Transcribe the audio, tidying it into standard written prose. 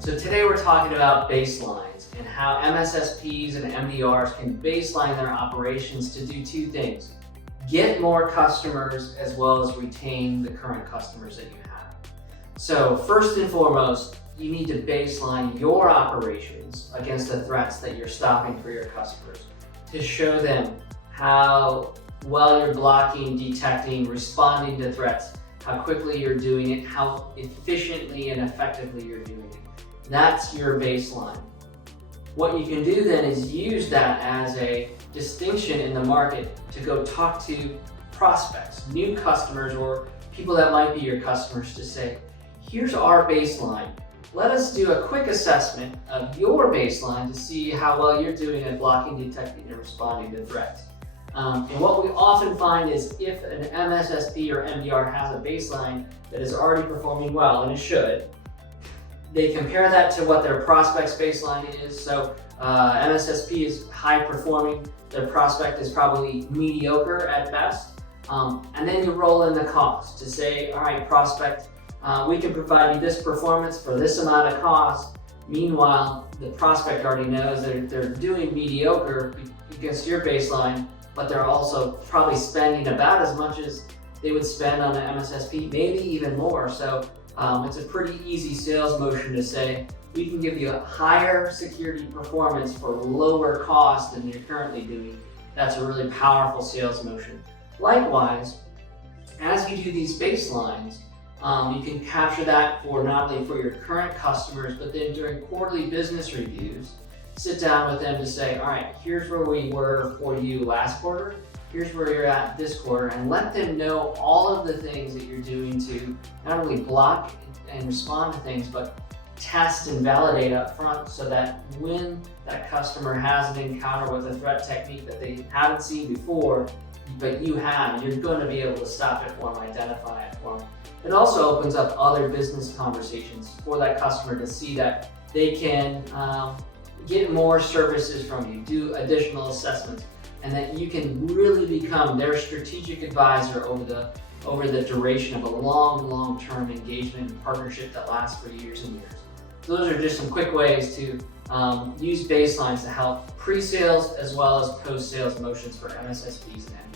So today we're talking about baselines and how MSSPs and MBRs can baseline their operations to do two things: get more customers as well as retain the current customers that you have. So first and foremost, you need to baseline your operations against the threats that you're stopping for your customers to show them how well you're blocking, detecting, responding to threats, how quickly you're doing it, how efficiently and effectively you're doing it. That's your baseline. What you can do then is use that as a distinction in the market to go talk to prospects, new customers, or people that might be your customers to say, here's our baseline. Let us do a quick assessment of your baseline to see how well you're doing at blocking, detecting, and responding to threats. And what we often find is if an MSSP or MBR has a baseline that is already performing well, and it should, they compare that to what their prospect's baseline is. So MSSP is high performing, their prospect is probably mediocre at best. And then you roll in the cost to say, all right, prospect, we can provide you this performance for this amount of cost. Meanwhile, the prospect already knows that they're doing mediocre against your baseline, but they're also probably spending about as much as they would spend on an MSSP, maybe even more. So it's a pretty easy sales motion to say, we can give you a higher security performance for lower cost than you're currently doing. That's a really powerful sales motion. Likewise, as you do these baselines, you can capture that for not only for your current customers, but then during quarterly business reviews, sit down with them to say, all right, here's where we were for you last quarter, here's where you're at this quarter, and let them know all of the things that you're doing to not only block and respond to things, but test and validate up front so that when that customer has an encounter with a threat technique that they haven't seen before, but you have, you're going to be able to stop it for them, identify it for them. It also opens up other business conversations for that customer to see that they can get more services from you, do additional assessments, and that you can really become their strategic advisor over the duration of a long-term engagement and partnership that lasts for years and years. So those are just some quick ways to use baselines to help pre-sales as well as post-sales motions for MSSPs and